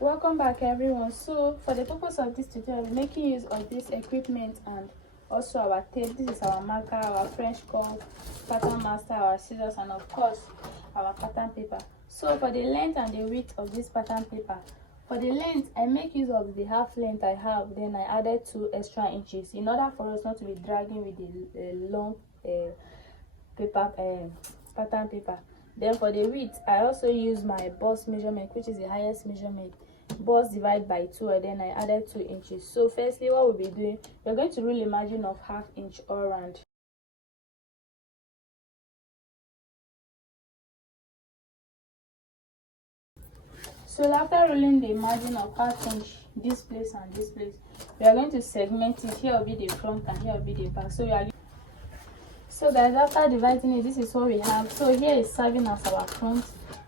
Welcome back everyone. So for the purpose of this tutorial, we're making use of this equipment and also our tape. This is our marker, our French curve, pattern master, our scissors, and of course our pattern paper. So for the length and the width of this pattern paper, for the length I make use of the half length I have, then I added 2 extra inches in order for us not to be dragging with the long pattern paper. Then for the width, I also use my bust measurement, which is the highest measurement. Bust divide by 2, and then I added 2 inches. So firstly, what we'll be doing, we're going to rule a margin of ½ inch all round. So after ruling the margin of ½ inch, this place and this place, we are going to segment it. Here will be the front and here will be the back. So guys, after dividing it, this is what we have. So here is serving as our front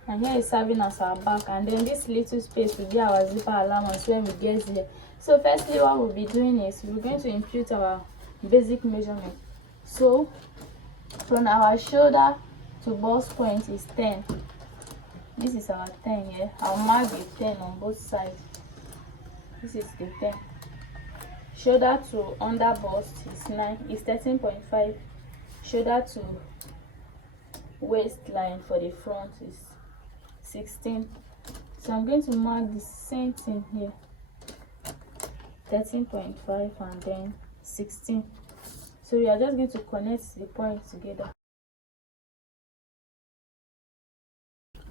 and here is serving as our back, and then this little space will be our zipper allowance when we get there. So firstly, what we'll be doing is we're going to impute our basic measurement. So from our shoulder to bust point is 10. This is our 10 here. I'll mark the 10 on both sides. This is the 10. Shoulder to under bust is 9, is 13.5. Shoulder to waistline for the front is 16. So I'm going to mark the same thing here, 13.5 and then 16. So we are just going to connect the points together.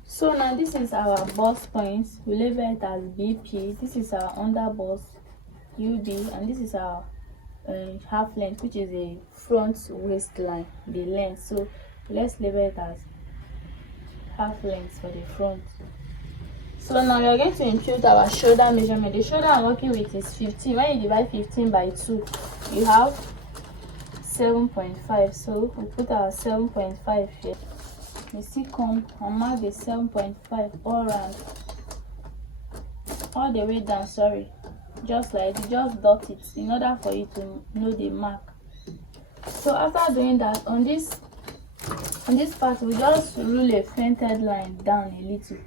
So now this is our bust point. We label it as BP. This is our under bust UB, and this is our half length, which is a front waistline, the length. So let's label it as half length for the front. So now we are going to impute our shoulder measurement. The shoulder I'm working with is 15. When you divide 15 by 2, you have 7.5. So we put our 7.5 here. You see, come and mark the 7.5 all around, all the way down, sorry, just like you just dot it in order for you to know the mark. So after doing that, on this part we just rule a fronted line down a little.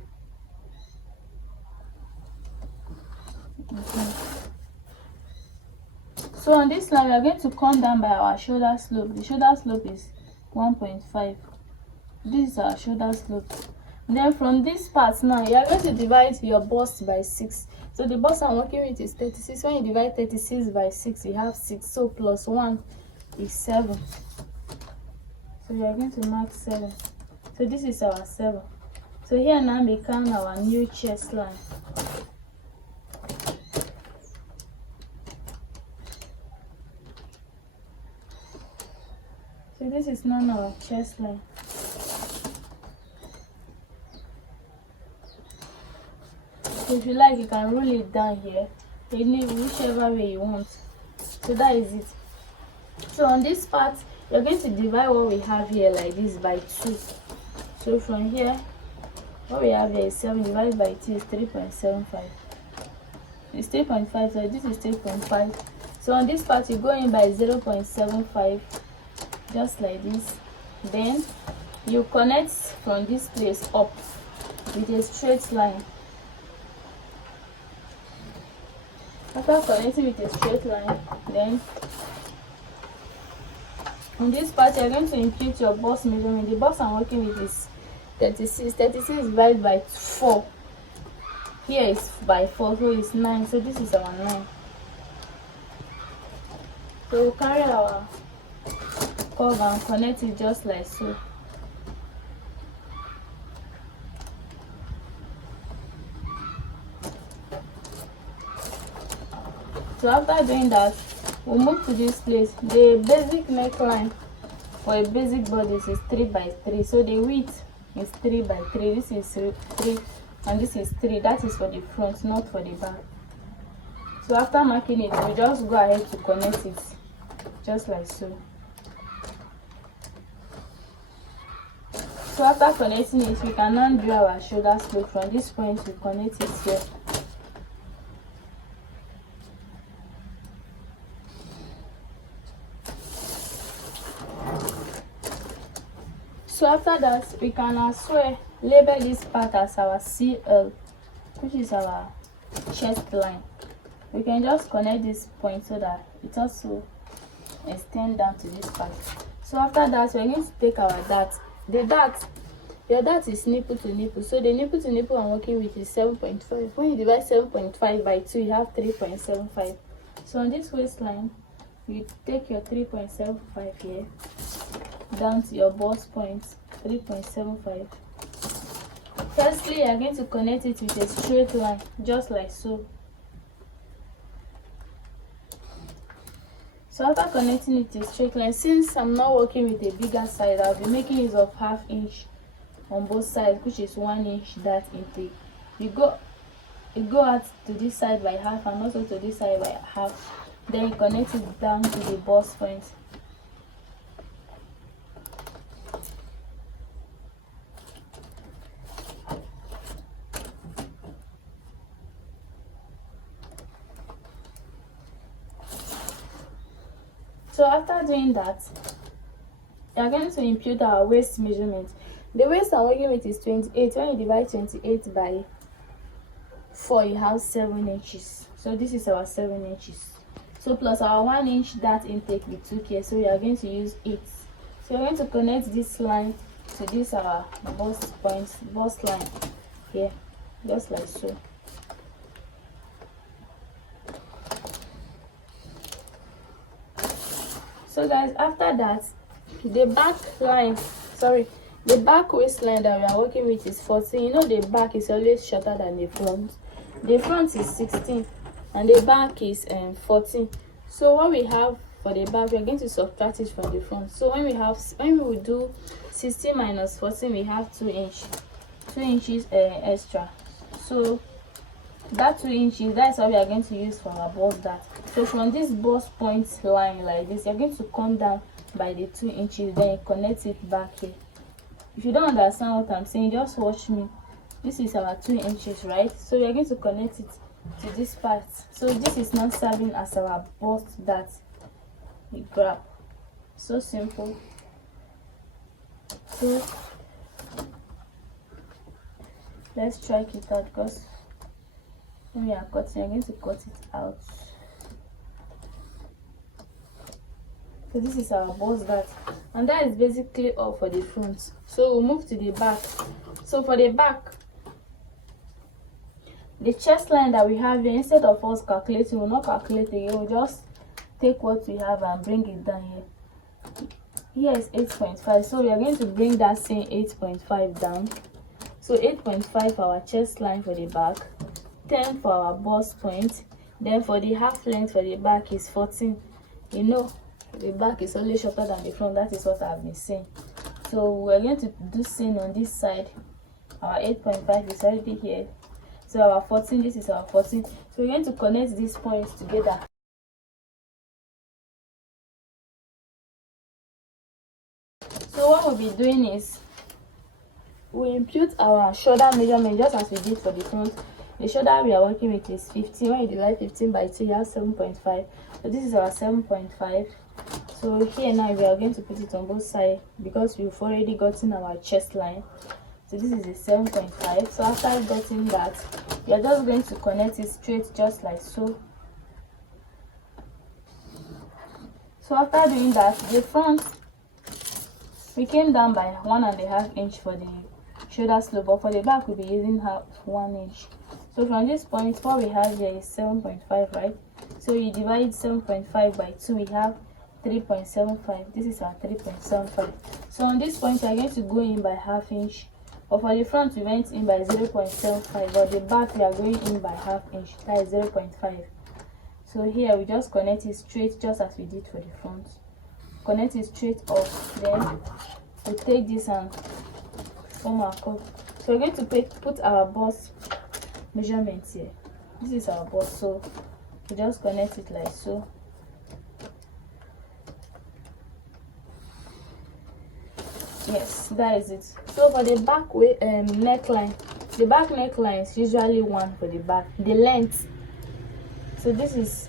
So on this line we are going to come down by our shoulder slope. The shoulder slope is 1.5. This is our shoulder slope. Then from this part now, you are going to divide your bust by 6. So the bust I'm working with is 36. When you divide 36 by 6, you have 6. So plus 1 is 7. So we are going to mark 7. So this is our 7. So here now becomes our new chest line. So this is now our chest line. So if you like, you can roll it down here, whichever way you want. So that is it. So on this part, you're going to divide what we have here like this by 2. So from here, what we have here is 7 divided by 2 is 3.75. It's 3.5, so this is 3.5. So on this part, you go in by 0.75, just like this. Then you connect from this place up with a straight line. After connecting with a straight line, then on this part you're going to impute your bust measurement. The bust I'm working with is 36. 36 divided by 4. Here is by 4, so it's 9. So this is our 9. So we'll carry our curve and connect it just like so. So after doing that, we'll move to this place. The basic neckline for a basic bodice is 3 by 3. So the width is 3 by 3. This is 3 and this is 3. That is for the front, not for the back. So after marking it, we just go ahead to connect it just like so. So after connecting it, we can now do our shoulder slope. From this point, we connect it here. So after that, we can as well label this part as our CL, which is our chest line. We can just connect this point so that it also extend down to this part. So after that, we're going to take our dart. The dart, your dart is nipple to nipple, so the nipple to nipple I'm working with is 7.5. when you divide 7.5 by 2, you have 3.75. so on this waistline, you take your 3.75 here down to your bust point, 3.75. Firstly, you're going to connect it with a straight line, just like so. So after connecting it to a straight line, since I'm not working with a bigger side, I'll be making use of 1/2 inch on both sides, which is 1 inch dart intake. You go out to this side by 1/2 and also to this side by 1/2. Then you connect it down to the bust point. So after doing that, we are going to impute our waist measurement. The waist I'm working with is 28. When you divide 28 by 4, you have 7 inches. So this is our 7 inches. So plus our 1 inch dart intake we took here, so we are going to use 8. So we're going to connect this line to this our bust line here, just like so. So guys, after that, the back waistline that we are working with is 14. You know the back is always shorter than the front. The front is 16 and the back is 14. So what we have for the back, we are going to subtract it from the front. So when we will do 16 minus 14, we have 2 inches extra. So that 2 inches, that's what we are going to use for our bust dart. So from this bust point line like this, you're going to come down by the 2 inches, then you connect it back here. If you don't understand what I'm saying, just watch me. This is our 2 inches, right? So we are going to connect it to this part. So this is not serving as our bust dart. We grab. So simple. So let's strike it out, because when we are cutting, I'm going to cut it out. So this is our bust dart, and that is basically all for the front. So we'll move to the back. So for the back, the chest line that we have here, instead of us calculating, we'll not calculate again, we'll just take what we have and bring it down here. Here is 8.5, so we are going to bring that same 8.5 down. So 8.5 for our chest line for the back, 10 for our bust point. Then for the half length for the back is 14. You know, the back is always shorter than the front. That is what I've been saying. So we're going to do same on this side. Our 8.5 is already here. So our 14, this is our 14. So we're going to connect these points together. So what we'll be doing is, we impute our shoulder measurement just as we did for the front. The shoulder we are working with is 15. When you divide 15 by 2, you have 7.5. So this is our 7.5. So here now we are going to put it on both sides because we've already gotten our chest line. So this is the 7.5. So after getting that, we are just going to connect it straight, just like so. So after doing that, the front, we came down by 1.5 inch for the shoulder slope, but for the back we'll be using 1 inch. So from this point, what we have here is 7.5, right? So you divide 7.5 by 2, we have 3.75. This is our 3.75. So on this point, we are going to go in by 1/2 inch. But for the front, we went in by 0.75. But the back, we are going in by 1/2 inch. That is 0.5. So here, we just connect it straight, just as we did for the front. Connect it straight up. Then we take this and form our curve. So we're going to put our bust measurement here. This is our bust. So we just connect it like so. Yes, that is it. So for the back neckline, the back neckline is usually 1 for the back. The length, so this is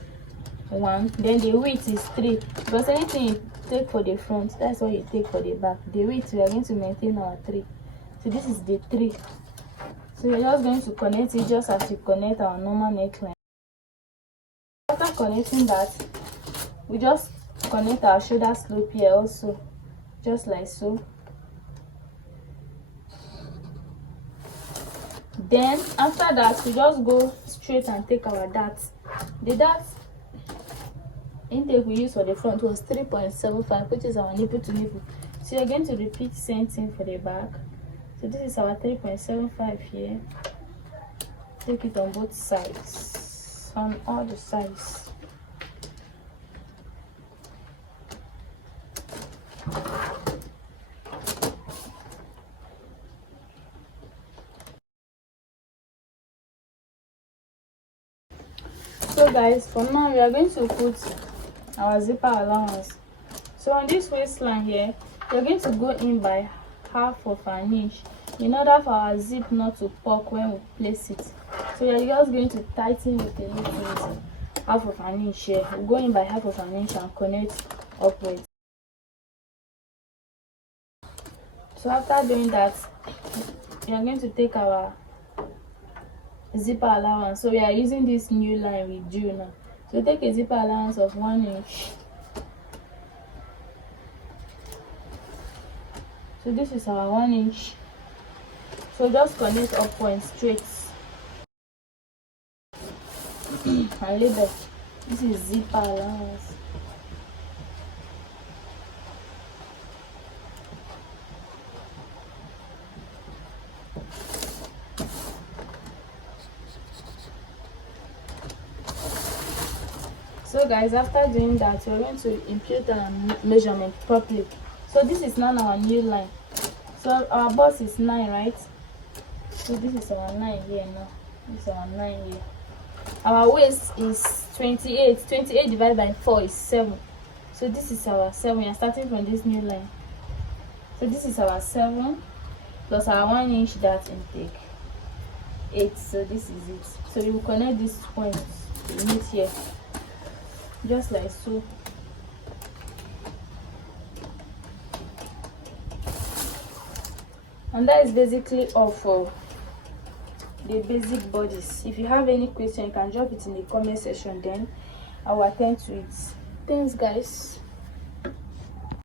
1, then the width is 3, because anything you take for the front, that's what you take for the back. The width, we are going to maintain our 3. So this is the 3. So So we're just going to connect it just as we connect our normal neckline. After connecting that, we just connect our shoulder slope here also, just like so. Then after that, we just go straight and take our dart. The dart intake we use for the front was 3.75, which is our nipple to nipple. So you're going to repeat the same thing for the back. So this is our 3.75 here. Take it on both sides, on all the sides. So guys, for now we are going to put our zipper allowance. So on this waistline here, we're going to go in by half of an inch in order for our zip not to poke when we place it. So we're just going to tighten it a little bit, half of an inch here. We'll go in by half of an inch and connect upwards. So after doing that, we are going to take our zipper allowance. So we are using this new line we drew now. So take a zipper allowance of 1 inch. So this is our 1 inch. So just connect upwards straight and label. This is zipper allowance. So guys, after doing that, we're going to impute our measurement properly. So this is now our new line. So our bust is 9, right? So this is our 9 here now. This is our 9 here. Our waist is 28. 28 divided by 4 is 7. So this is our 7. We are starting from this new line. So this is our 7 plus our 1 inch dart intake. 8. So this is it. So we will connect these points to meet here, just like so. And that is basically all for the basic bodice. If you have any question, you can drop it in the comment section, then I will attend to it. Thanks guys.